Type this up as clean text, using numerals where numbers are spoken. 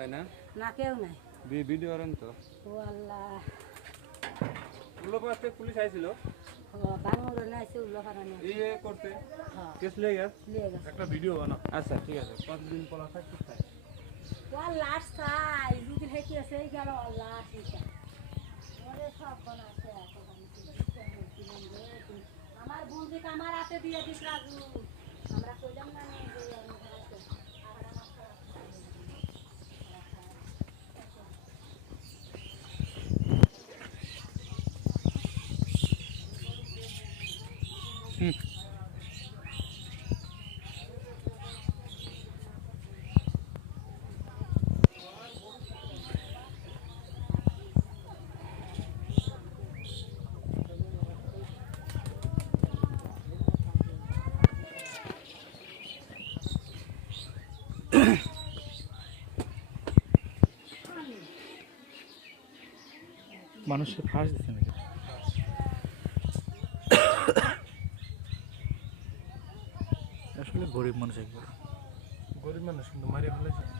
হয় না না কেউ নাই ভিডিও করেন তো ও আল্লাহ উল্লোপাতে পুলিশ আইছিল বাঙুরে নাইছে উল্লো কারণে এই করতে হ্যাঁ কেস লেগে গেছে লিয়ে গেছে একটা ভিডিও বানাও আচ্ছা ঠিক আছে কতদিন পলা থাকতে চাই ও লাশ চাই দুদিন হেঁটে আছে এই গেল লাশ এটা ওরে সব বানাচ্ছে আমার বন্ধুকে আমার হাতে দিয়ে দিস রাজু আমরা কইলাম না যে আমি মানুষের ফাঁস দিচ্ছে নাকি আসলে গরিব মানুষ একবার গরিব মানুষ কিন্তু মারিয়ে ফেলেছে